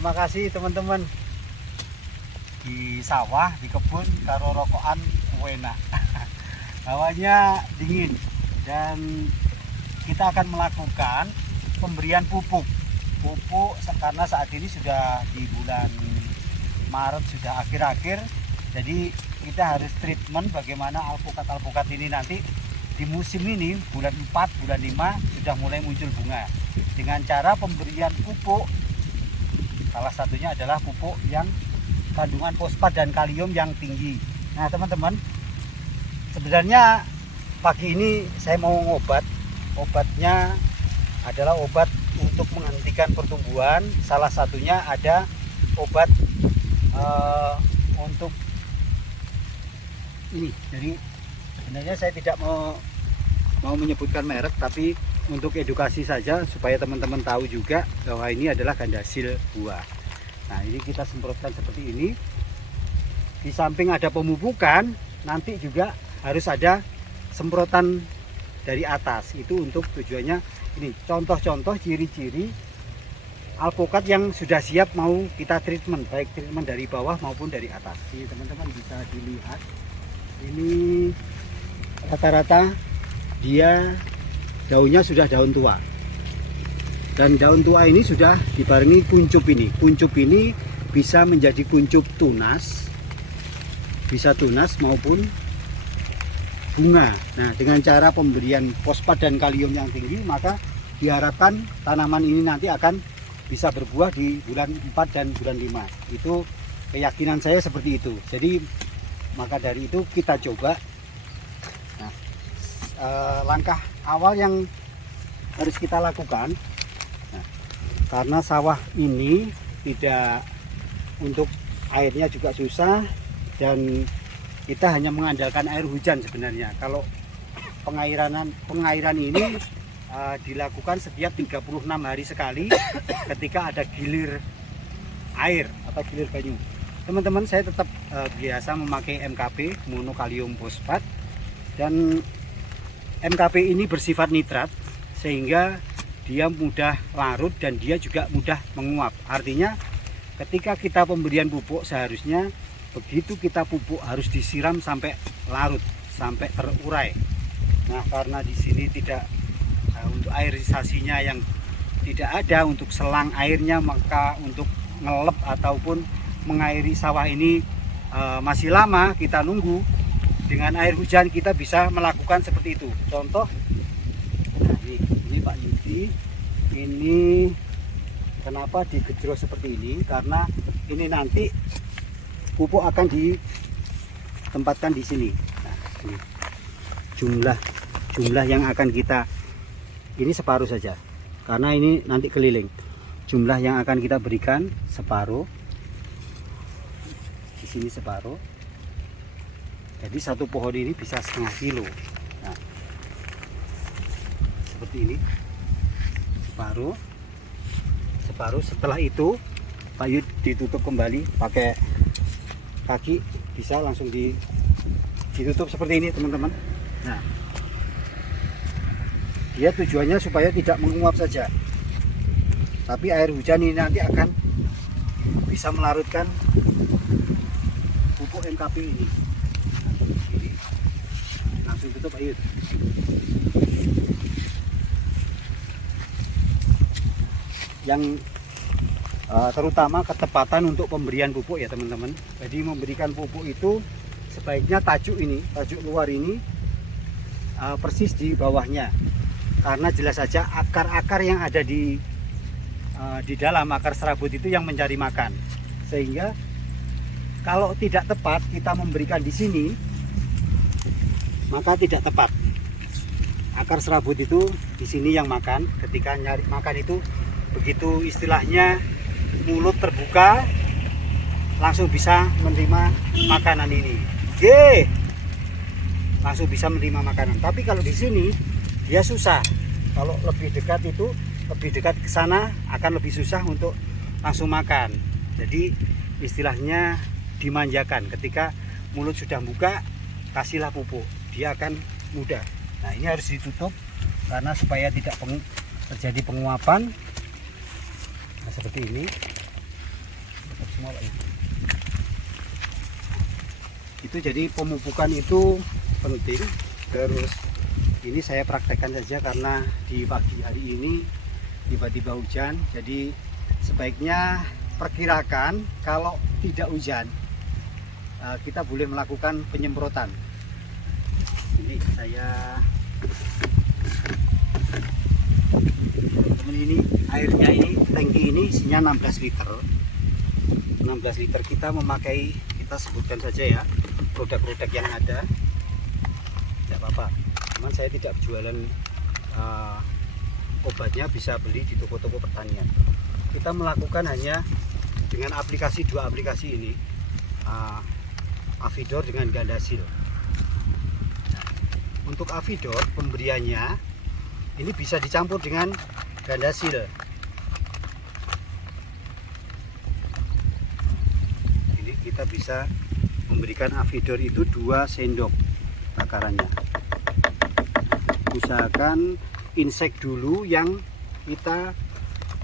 Terima kasih teman-teman. Di sawah, di kebun, karo rokokan enak. Hawanya dingin dan kita akan melakukan pemberian pupuk karena saat ini sudah di bulan Maret, sudah akhir-akhir. Jadi kita harus treatment bagaimana alpukat ini nanti di musim ini bulan 4, bulan 5 sudah mulai muncul bunga dengan cara pemberian pupuk. Salah satunya adalah pupuk yang kandungan fosfat dan kalium yang tinggi. Nah teman-teman, sebenarnya pagi ini saya mau ngobat. Obatnya adalah obat untuk menghentikan pertumbuhan. Salah satunya ada obat untuk ini. Jadi sebenarnya saya tidak mau menyebutkan merek, tapi untuk edukasi saja supaya teman-teman tahu juga bahwa ini adalah gandasil buah. Nah ini kita semprotkan seperti ini. Di samping ada pemupukan, nanti juga harus ada semprotan dari atas. Itu untuk tujuannya ini, contoh-contoh ciri-ciri alpukat yang sudah siap mau kita treatment, baik treatment dari bawah maupun dari atas. Jadi teman-teman bisa dilihat, ini rata-rata dia daunnya sudah daun tua, dan daun tua ini sudah dibarengi kuncup ini. Kuncup ini bisa menjadi kuncup tunas, bisa tunas maupun bunga. Nah dengan cara pemberian fosfat dan kalium yang tinggi, maka diharapkan tanaman ini nanti akan bisa berbuah di bulan 4 dan bulan 5. Itu keyakinan saya seperti itu. Jadi maka dari itu kita coba. Nah, langkah awal yang harus kita lakukan, nah, karena sawah ini tidak, untuk airnya juga susah dan kita hanya mengandalkan air hujan sebenarnya. Kalau pengairan ini dilakukan setiap 36 hari sekali ketika ada gilir air atau gilir banyu. Teman-teman, saya tetap biasa memakai MKP, monokalium fosfat, dan MKP ini bersifat nitrat sehingga dia mudah larut dan dia juga mudah menguap. Artinya ketika kita pemberian pupuk, seharusnya begitu kita pupuk harus disiram sampai larut, sampai terurai. Nah karena di sini tidak untuk airisasinya yang tidak ada, untuk selang airnya, maka untuk ngelep ataupun mengairi sawah ini masih lama kita nunggu. Dengan air hujan kita bisa melakukan seperti itu. Contoh, nah ini Pak Yudi, ini kenapa digejrot seperti ini? Karena ini nanti pupuk akan ditempatkan di sini. Nah, ini jumlah yang akan kita, ini separuh saja, karena ini nanti keliling. Jumlah yang akan kita berikan separuh, di sini separuh. Jadi satu pohon ini bisa setengah kilo. Nah, seperti ini, separuh. Setelah itu Pak Yud ditutup kembali pakai kaki, bisa langsung ditutup seperti ini teman-teman. Nah, dia tujuannya supaya tidak menguap saja, tapi air hujan ini nanti akan bisa melarutkan pupuk MKP ini. Langsung tutup, ayo. Yang terutama ketepatan untuk pemberian pupuk ya teman-teman. Jadi memberikan pupuk itu sebaiknya tajuk luar ini persis di bawahnya, karena jelas saja akar-akar yang ada di dalam akar serabut itu yang mencari makan, sehingga kalau tidak tepat kita memberikan di sini, maka tidak tepat. Akar serabut itu di sini yang makan. Ketika nyari makan itu, begitu istilahnya mulut terbuka, langsung bisa menerima makanan ini. Langsung bisa menerima makanan. Tapi kalau di sini dia susah. Kalau lebih dekat ke sana akan lebih susah untuk langsung makan. Jadi istilahnya dimanjakan. Ketika mulut sudah buka, kasihlah pupuk, dia akan mudah. Nah ini harus ditutup karena supaya tidak terjadi penguapan. Nah seperti ini. semua Pak. Itu jadi pemupukan itu penting. Terus ini saya praktekkan saja karena di pagi hari ini tiba-tiba hujan, jadi sebaiknya perkirakan kalau tidak hujan kita boleh melakukan penyemprotan. Ini saya teman, ini airnya, ini tangki ini isinya 16 liter. 16 liter kita memakai, kita sebutkan saja ya produk-produk yang ada, tidak apa-apa, cuman saya tidak jualan obatnya, bisa beli di toko-toko pertanian. Kita melakukan hanya dengan aplikasi, dua aplikasi ini, Avidor dengan Gandasil. Nah, untuk Avidor pemberiannya ini bisa dicampur dengan Gandasil. Ini kita bisa memberikan Avidor itu 2 sendok takarannya. Usahakan insek dulu yang kita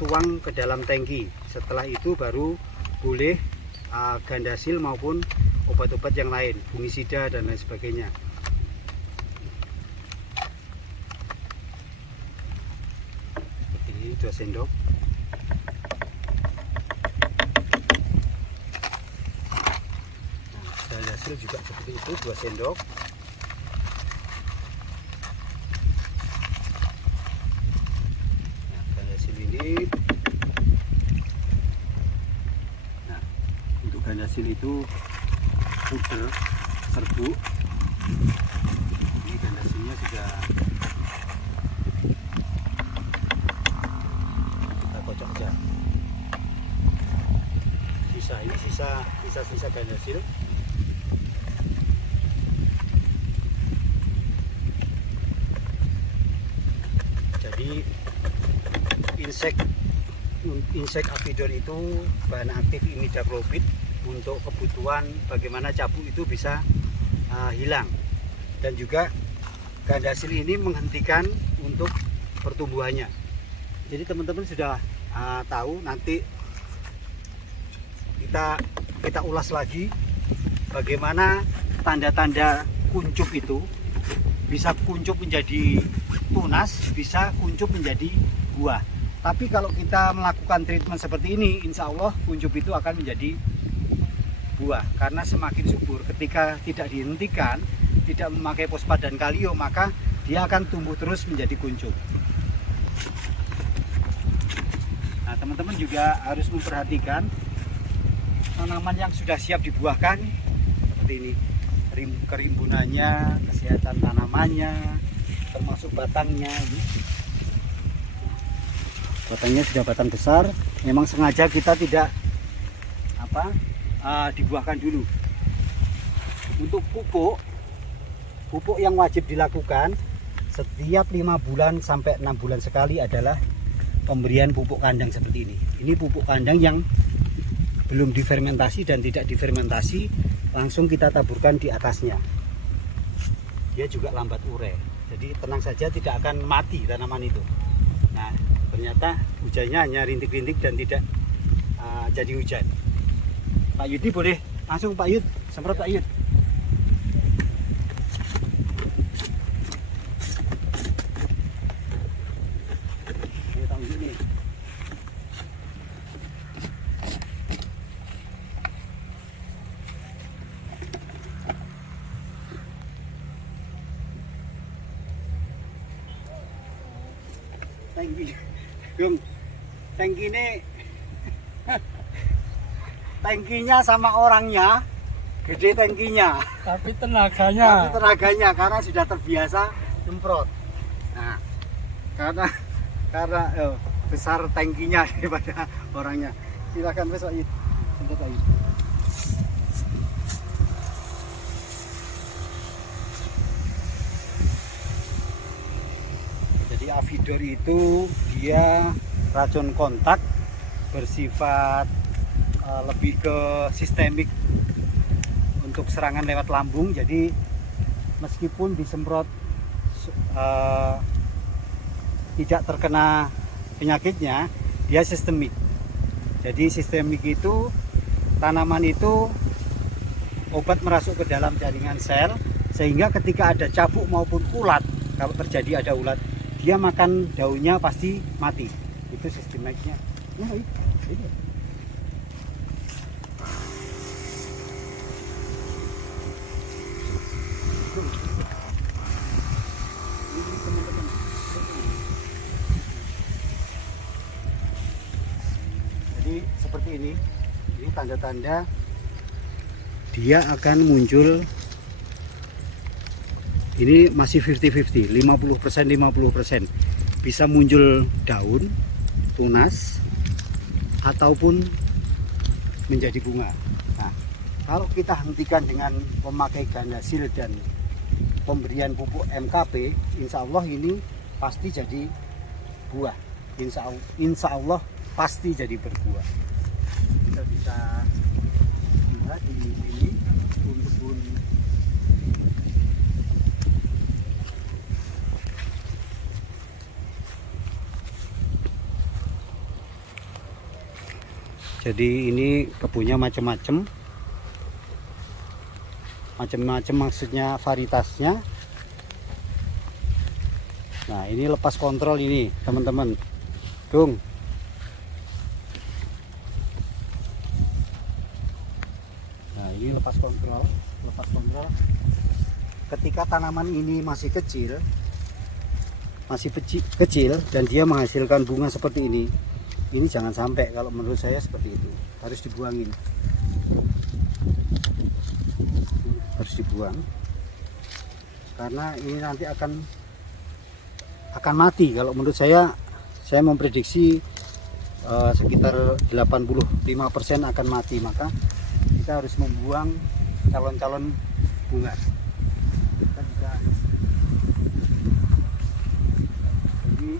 tuang ke dalam tangki. Setelah itu baru boleh Gandasil maupun obat-obat yang lain, fungisida dan lain sebagainya. Ini 2 sendok. Nah, Gandasil juga seperti itu, 2 sendok. Nah, Gandasil ini, nah untuk Gandasil itu puder serbuk. Ini Gandasilnya sudah kita kocok aja. Ini sisa Gandasil. Jadi insek Avidor itu bahan aktif imidacloprid untuk kebutuhan bagaimana cabu itu bisa hilang, dan juga Gandasil ini menghentikan untuk pertumbuhannya. Jadi teman-teman sudah tahu, nanti kita ulas lagi bagaimana tanda-tanda kuncup itu, bisa kuncup menjadi tunas, bisa kuncup menjadi buah. Tapi kalau kita melakukan treatment seperti ini, insya Allah kuncup itu akan menjadi buah, karena semakin subur. Ketika tidak dihentikan, tidak memakai fosfat dan kalium, maka dia akan tumbuh terus menjadi kuncup. Nah, teman-teman juga harus memperhatikan tanaman yang sudah siap dibuahkan seperti ini, kerimbunannya, kesehatan tanamannya, termasuk batangnya. Batangnya sudah batang besar, memang sengaja kita tidak dibuahkan dulu. Untuk pupuk yang wajib dilakukan setiap 5 bulan sampai 6 bulan sekali adalah pemberian pupuk kandang seperti ini. Ini pupuk kandang yang belum difermentasi dan tidak difermentasi, langsung kita taburkan di atasnya. Dia juga lambat ure, jadi tenang saja, tidak akan mati tanaman itu. Nah, ternyata hujannya hanya rintik-rintik dan tidak jadi hujan. Pak Yudi boleh langsung, Pak Yud, semprot Pak Yud. Ini tanggung ini. Tangki, Yung, tangki ini. Tangkinya sama orangnya gede tangkinya, tapi tenaganya karena sudah terbiasa semprot. Nah, karena besar tangkinya daripada orangnya. Silakan besok Yud, semprot lagi. Jadi Avidor itu dia racun kontak, bersifat lebih ke sistemik untuk serangan lewat lambung. Jadi meskipun disemprot tidak terkena penyakitnya, dia sistemik. Jadi sistemik itu tanaman itu obat merasuk ke dalam jaringan sel, sehingga ketika ada cabuk maupun ulat, kalau terjadi ada ulat, dia makan daunnya pasti mati. Itu sistematiknya. Ya, ini. Jadi seperti ini tanda-tanda dia akan muncul. Ini masih 50-50, 50%, 50%. Bisa muncul daun, tunas, ataupun menjadi bunga. Nah, kalau kita hentikan dengan memakai gandasil dan pemberian pupuk MKP, insya Allah ini pasti jadi buah. Insya Allah pasti jadi berbuah. Kita bisa lihat di sini kebun. Jadi ini kebunnya macam-macam maksudnya varietasnya. Nah, ini lepas kontrol ini teman-teman. Dung. Nah, ini lepas kontrol. Ketika tanaman ini masih kecil dan dia menghasilkan bunga seperti ini jangan sampai, kalau menurut saya seperti itu, harus dibuangin, harus dibuang, karena ini nanti akan mati. Kalau menurut saya memprediksi sekitar 85% akan mati, maka kita harus membuang calon-calon bunga. Kita bisa, jadi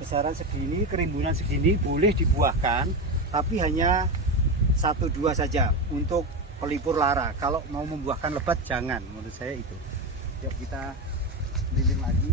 besaran segini, kerimbunan segini boleh dibuahkan, tapi hanya 1-2 saja untuk pelipur lara. Kalau mau membuahkan lebat jangan, menurut saya itu. Yuk kita keliling lagi.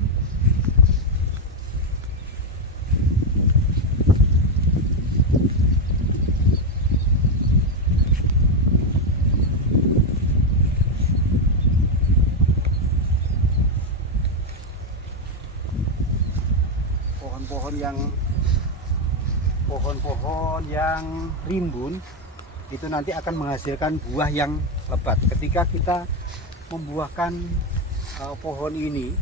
Pohon-pohon yang rimbun itu nanti akan menghasilkan buah yang lebat. Ketika kita membuahkan pohon ini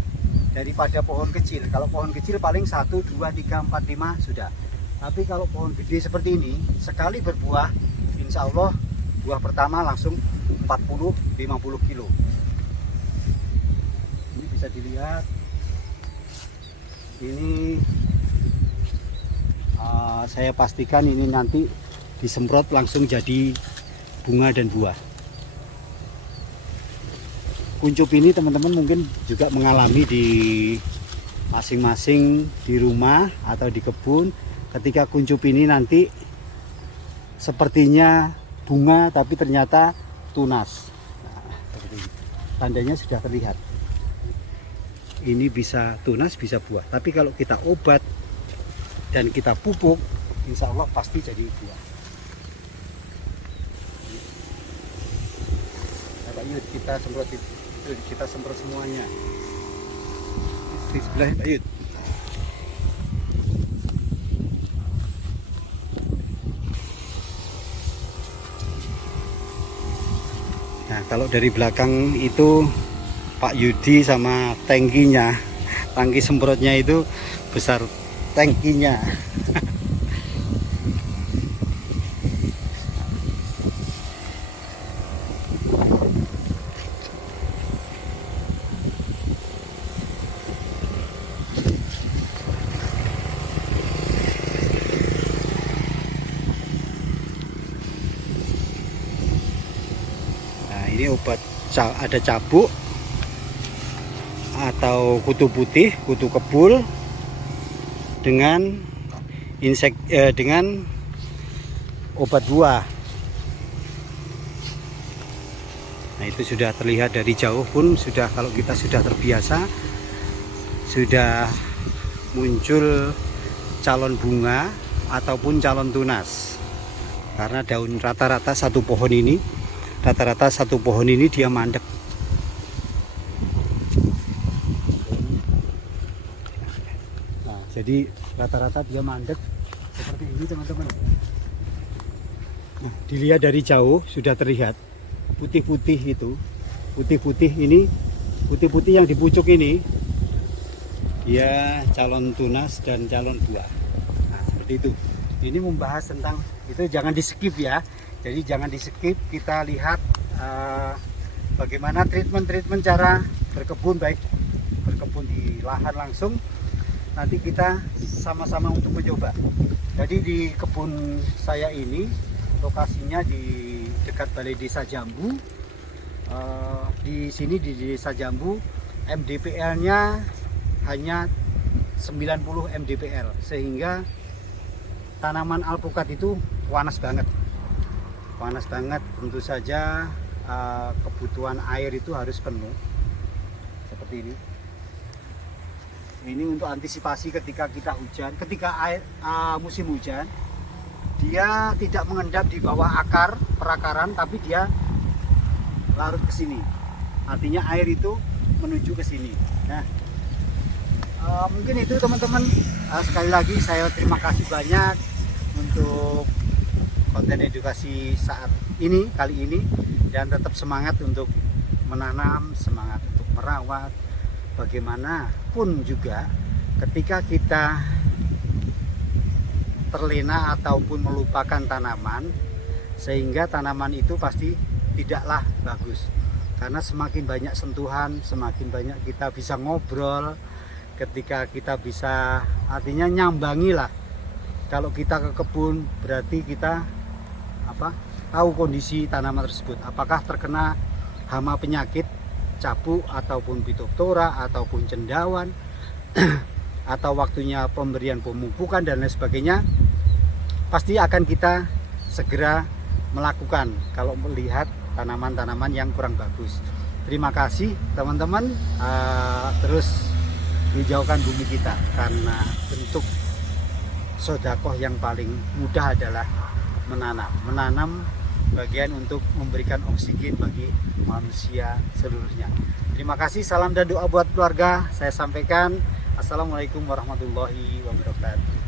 daripada pohon kecil, kalau pohon kecil paling 1, 2, 3, 4, 5 sudah. Tapi kalau pohon gede seperti ini, sekali berbuah insya Allah buah pertama langsung 40-50 kilo. Ini bisa dilihat, ini saya pastikan ini nanti disemprot langsung jadi bunga dan buah. Kuncup ini teman-teman mungkin juga mengalami di masing-masing di rumah atau di kebun. Ketika kuncup ini nanti sepertinya bunga tapi ternyata tunas. Nah, seperti ini. Tandanya sudah terlihat. Ini bisa tunas, bisa buah. Tapi kalau kita obat dan kita pupuk, insya Allah pasti jadi buah. Nah, yuk kita semprot semuanya di sebelah. Yuk. Nah, kalau dari belakang itu Pak Yudi sama tangki semprotnya itu besar tangkinya. Nah, ini obat ada cabuk atau kutu putih, kutu kebul dengan dengan obat buah. Nah, itu sudah terlihat dari jauh pun sudah, kalau kita sudah terbiasa, sudah muncul calon bunga ataupun calon tunas. Karena daun rata-rata satu pohon ini dia mandek. Nah, jadi rata-rata dia mandek seperti ini teman-teman. Nah, dilihat dari jauh sudah terlihat putih-putih itu. Putih-putih yang di pucuk ini dia calon tunas dan calon buah. Nah, seperti itu. Ini membahas tentang itu, jangan di skip ya. Jadi jangan di skip, kita lihat bagaimana treatment cara berkebun, baik berkebun di lahan langsung. Nanti kita sama-sama untuk mencoba. Jadi di kebun saya ini lokasinya di dekat Balai Desa Jambu. Di sini di Desa Jambu MDPL-nya hanya 90 mdpl, sehingga tanaman alpukat itu panas banget. Tentu saja kebutuhan air itu harus penuh seperti ini untuk antisipasi ketika musim hujan, dia tidak mengendap di bawah perakaran, tapi dia larut ke sini. Artinya air itu menuju ke sini. Nah, mungkin itu teman-teman. Sekali lagi saya terima kasih banyak untuk konten edukasi kali ini, dan tetap semangat untuk menanam, semangat untuk merawat. Bagaimanapun juga ketika kita terlena ataupun melupakan tanaman, sehingga tanaman itu pasti tidaklah bagus. Karena semakin banyak sentuhan, semakin banyak kita bisa ngobrol, ketika kita bisa artinya nyambangi lah. Kalau kita ke kebun berarti kita tahu kondisi tanaman tersebut, apakah terkena hama penyakit, capuk ataupun Phytophthora ataupun cendawan atau waktunya pemberian pemupukan dan lain sebagainya. Pasti akan kita segera melakukan kalau melihat tanaman-tanaman yang kurang bagus. Terima kasih teman-teman, terus hijaukan bumi kita, karena bentuk sedekah yang paling mudah adalah menanam bagian untuk memberikan oksigen bagi manusia seluruhnya. Terima kasih, salam dan doa buat keluarga. Saya sampaikan, assalamualaikum warahmatullahi wabarakatuh.